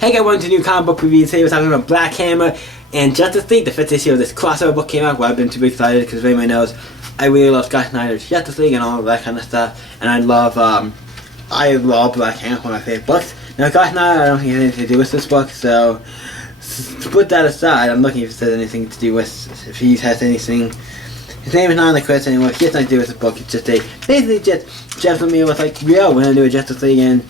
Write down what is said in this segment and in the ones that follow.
Hey guys, welcome to new comic book review. Today we're talking about Black Hammer and Justice League. The 5th issue of this crossover book came out. Well, I've been super excited because everybody knows I really love Scott Snyder's Justice League and all of that kind of stuff. And I love Black Hammer, one of my favorite books. Now, Scott Snyder, I don't think he has anything to do with this book, so to put that aside, I'm looking if it has anything to do with, if he has anything. His name is not on the credits anymore. He has nothing to do with this book. It's just basically just Jeff Lemire was like, yo, we're gonna do a Justice League and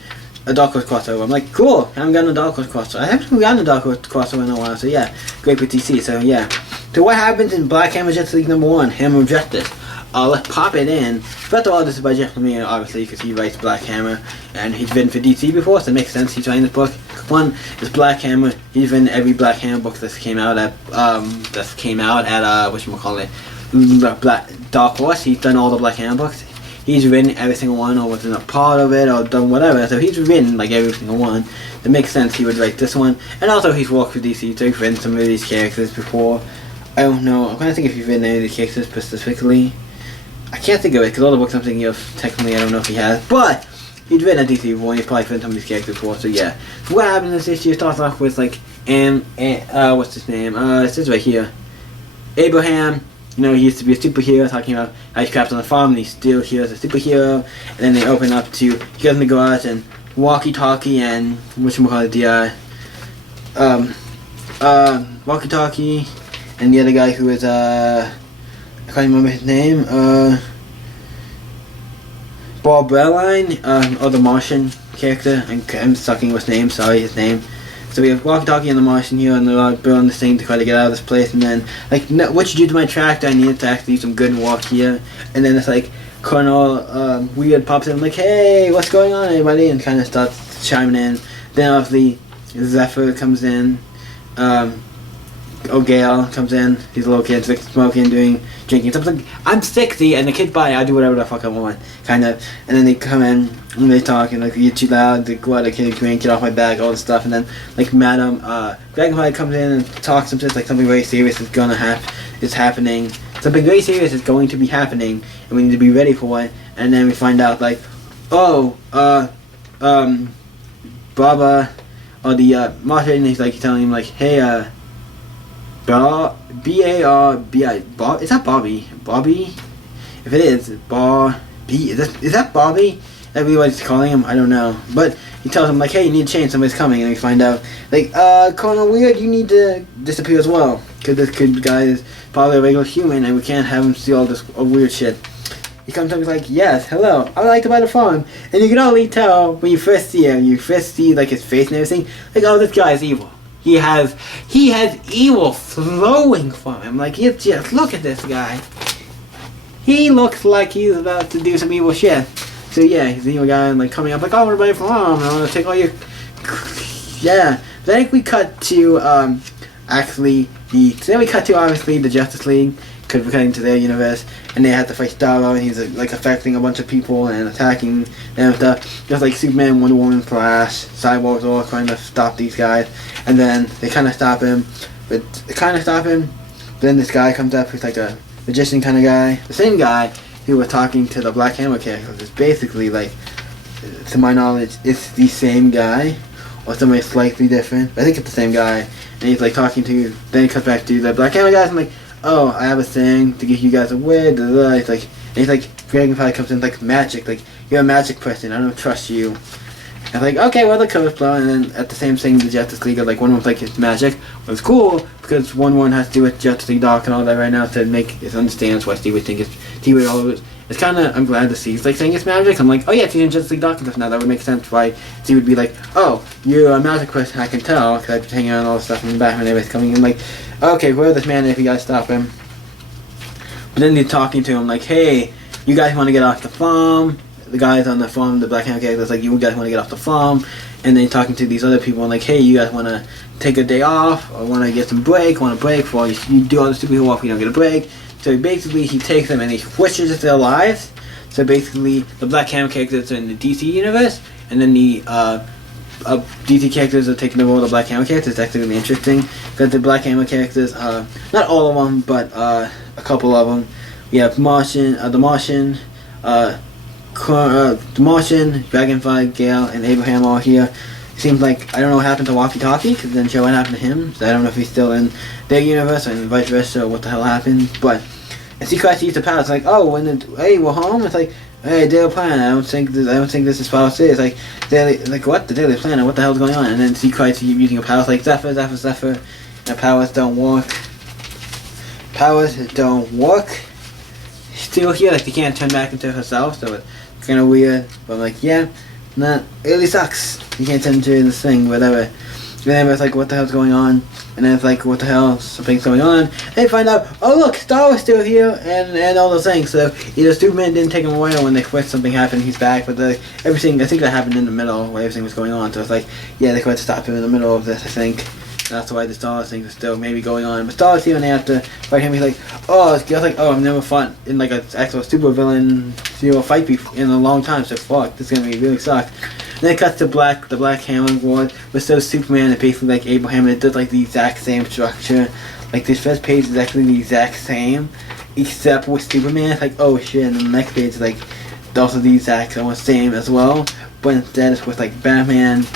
a Dark Horse crossover. I'm like, cool, I haven't gotten a Dark Horse crossover. I haven't gotten a Dark Horse crossover in a while, so yeah, great with DC, so yeah. So what happens in Black Hammer Justice League #1, Hammer of Justice? Let's pop it in. First of all, this is by Jeff Lemire, obviously, because he writes Black Hammer, and he's written for DC before, so it makes sense he's writing this book. One is Black Hammer. He's written every Black Hammer book that came out at whatchamacallit, Dark Horse. He's done all the Black Hammer books. He's written every single one, or was in a part of it, or done whatever. So he's written like every single one. It makes sense he would write this one. And also he's worked for DC, so he's written some of these characters before. I don't know. I'm trying to think if he's written any of these characters specifically. I can't think of it because all the books I'm thinking of, technically, I don't know if he has. But he's written at DC before, and he's probably written some of these characters before. So yeah. So what happens in this issue starts off with like, what's his name? It says right here, Abraham. You know, he used to be a superhero, talking about how he's trapped on the farm and he's still here as a superhero. And then they open up to, he goes in the garage and walkie-talkie and, whatchamacallit, walkie-talkie and the other guy who is, I can't remember his name, Bob Relline, or the Martian character. I'm sucking with his name, sorry, his name. So we have walkie-talkie and the Martian here, and they're building this thing to try to get out of this place. And then, like, no, what you do to my tractor? I need to actually do some good walk here. And then it's like Colonel Weird pops in, like, hey, what's going on, everybody? And kind of starts chiming in. Then obviously Zephyr comes in. Gale comes in. He's a little kid, like smoking, drinking. So like, I'm 60, and the kid's body, I do whatever the fuck I want, kind of. And then they come in. And they talk and like, you're too loud, the kid, come in, get off my back, all this stuff. And then like Madam Dragonfly comes in and talks to him, like something very serious is happening. Something very serious is going to be happening, and we need to be ready for it. And then we find out like, oh, Baba, or the Martian, he's like telling him like, hey, B-A-R-B-I, Bob, is that Bobby? Bobby? If it is, Bobby, is that Bobby? Everybody's calling him, I don't know. But he tells him, like, hey, you need to change, somebody's coming. And we find out, like, Colonel Weird, you need to disappear as well. Because this guy is probably a regular human, and we can't have him see all this weird shit. He comes up and he's like, yes, hello, I would like to buy the farm. And you can only tell when you first see him, like, his face and everything, like, oh, this guy is evil. He has evil flowing from him. Like, it's just, look at this guy. He looks like he's about to do some evil shit. So yeah, he's the evil guy and like coming up like, oh, I want to buy your farm, I want to take all your... Yeah. Then we cut to, obviously the Justice League, because we're cutting to their universe, and they have to fight Starro, and he's like affecting a bunch of people and attacking them and stuff. Just like Superman, Wonder Woman, Flash, Cyborg's all trying to stop these guys, and then they kind of stop him, then this guy comes up who's like a magician kind of guy, the same guy who was talking to the Black Hammer characters. It's basically like, to my knowledge, it's the same guy, or somebody slightly different. I think it's the same guy, and he's like talking to, then he comes back to the Black Hammer guys, and like, oh, I have a thing to get you guys away, da, da, da. He's like, Dragonfly comes in like, magic, like, you're a magic person, I don't trust you. And like, okay, well, the cover's blowing, and then at the same thing, the Justice League, like, one of them's like, it's magic. Well, it's cool, because one has to do with Justice League Dark and all that right now to make it understand why Steve would think all of it. It's kind of, I'm glad to see he's like saying it's magic. I'm like, oh yeah, it's in Justice League Dark and stuff now. That would make sense why Steve would be like, oh, you're a magic person, I can tell, because I've been hanging around all this stuff, and Batman and everything's coming in, like, okay, where's this man if you guys stop him? But then they're talking to him like, hey, you guys want to get off the farm? The guys on the farm, the Black Hammer characters, like, you guys want to get off the farm? And then talking to these other people and like, hey, you guys want to take a day off, or want to get some break, want a break before you do all the superhero work, you don't get a break. So basically he takes them and he switches their lives. So basically the Black Hammer characters are in the DC universe, and then the DC characters are taking the role of the Black Hammer characters. It's actually really interesting, because the Black Hammer characters, not all of them, but a couple of them. We have the Martian, Dragonfly, Gale, and Abraham all here. seems like, I don't know what happened to Walkie Talkie, because then show what happened to him, so I don't know if he's still in their universe, or vice versa, or what the hell happened, but, and she tries to use the power, it's like, oh, hey, we're home, it's like, hey, Daily Planet, I don't think this is supposed to, it's like, what, the Daily Planet, what the hell's going on, and then she tries to keep using her powers, like, Zephyr, and powers don't work, still here, like, she can't turn back into herself, so it's kind of weird, but I'm like, yeah, it really sucks. You can't turn into this thing, whatever. And then it's like, what the hell's going on? And then it's like, what the hell? Something's going on. And they find out, oh look, Star was still here, and all those things. So either Superman didn't take him away, or when they quit, something happened, he's back. But everything, I think that happened in the middle where everything was going on. So it's like, yeah, they quit to stop him in the middle of this, I think. That's why the Star Wars thing is still maybe going on. But Star Wars here, and they have to fight him. He's like, I've never fought in like an actual super villain fight in a long time. So fuck, this is gonna be really suck. And then it cuts to the Black Hammer War, with so Superman and basically like Abraham, and it does like the exact same structure. Like this first page is actually the exact same, except with Superman. It's like, oh shit, and then the next page is like also the exact same as well. But instead it's with like Batman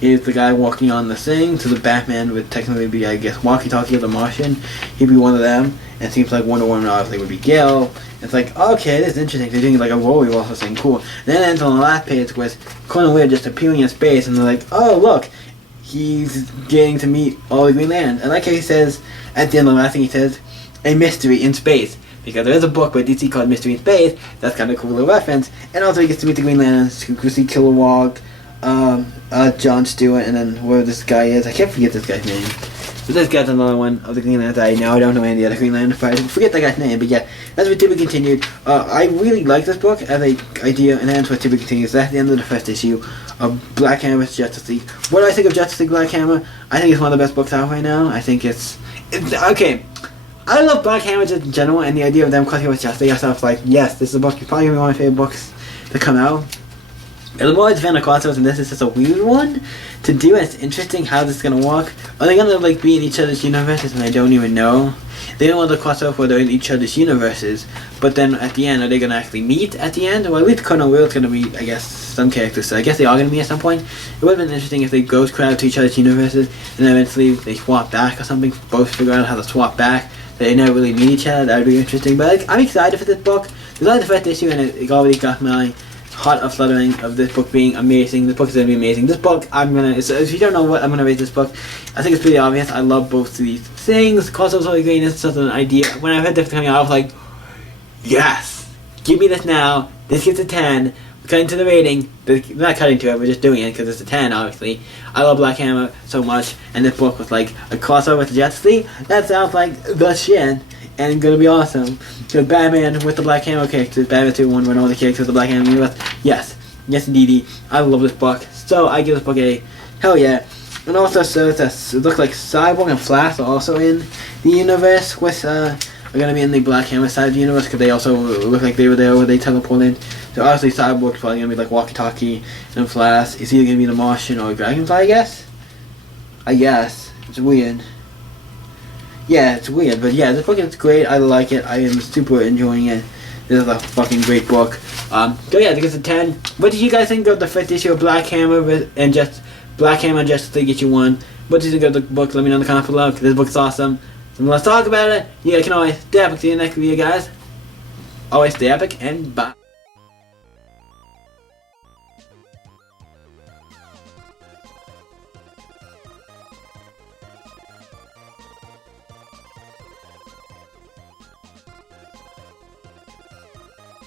is the guy walking on the thing, so the Batman would technically be, I guess, Walkie Talkie or the Martian. He'd be one of them, and it seems like Wonder Woman obviously would be Gale. It's like, okay, this is interesting. They're doing like a role reversal thing, cool. And then it ends on the last page with Colin Weir just appearing in space, and they're like, oh look, he's getting to meet all the Green Lanterns. And like how he says at the end of the last thing, he says, a mystery in space. Because there is a book by DC called Mystery in Space. That's kind of a cool little reference. And also he gets to meet the Green Lanterns, see Kilowog, John Stewart, and then whoever this guy is. I can't forget this guy's name. But this guy's another one of the Green Lanterns I know. I don't know any of the other Green Lanterns, but I forget that guy's name. But yeah, as we to be continued. I really like this book as an idea, and ends with to be continued. That's the end of the first issue of Black Hammer's Justice League. What do I think of Justice League Black Hammer? I think it's one of the best books out right now. I think it's okay. I love Black Hammer just in general, and the idea of them cutting with Justice League. I was like, yes, this is a book. It's probably gonna be one of my favorite books to come out. And the more I fan of crossovers, and this is just a weird one to do, and it's interesting how this is gonna work. Are they gonna like be in each other's universes, and I don't even know? They don't want to cross over where they're in each other's universes, but then at the end, are they gonna actually meet at the end? Well, at least Colonel Will's gonna meet, I guess, some characters, so I guess they are gonna meet at some point. It would have been interesting if they ghost crowd to each other's universes, and then eventually they swap back or something, both figure out how to swap back. They never really meet each other. That would be interesting. But like, I'm excited for this book. There's only the first issue, and it already got my heart of fluttering of this book being amazing. This book is gonna be amazing. This book, if you don't know what I'm gonna rate this book, I think it's pretty obvious. I love both of these things. Crossovers Holy Grail is such an idea. When I heard this coming out, I was like, yes, give me this now. This gets a 10. We're cutting to the rating. We're not cutting to it. We're just doing it because it's a 10, obviously. I love Black Hammer so much, and this book was like a crossover with Justice League. That sounds like the shit, and gonna be awesome. So Batman with the Black Hammer characters, Batman 2 1 all the characters with the Black Hammer universe. Yes, indeedy. I love this book. So I give this book a hell yeah. And also, so it looks like Cyborg and Flash are also in the universe with are gonna be in the Black Hammer side of the universe, because they also look like they were there where they teleported. So obviously Cyborg's probably gonna be like Walkie Talkie, and Flash is either gonna be the Martian or Dragonfly, I guess. It's weird. Yeah, it's weird, but yeah, this book is great. I like it. I am super enjoying it. This is a fucking great book. So yeah, I think it's a 10. What did you guys think of the first issue of Black Hammer and Black Hammer and Justice League issue 1? What did you think of the book? Let me know in the comments below, because this book is awesome. So let's talk about it. You guys can always stay epic. See you next video, guys. Always stay epic, and bye.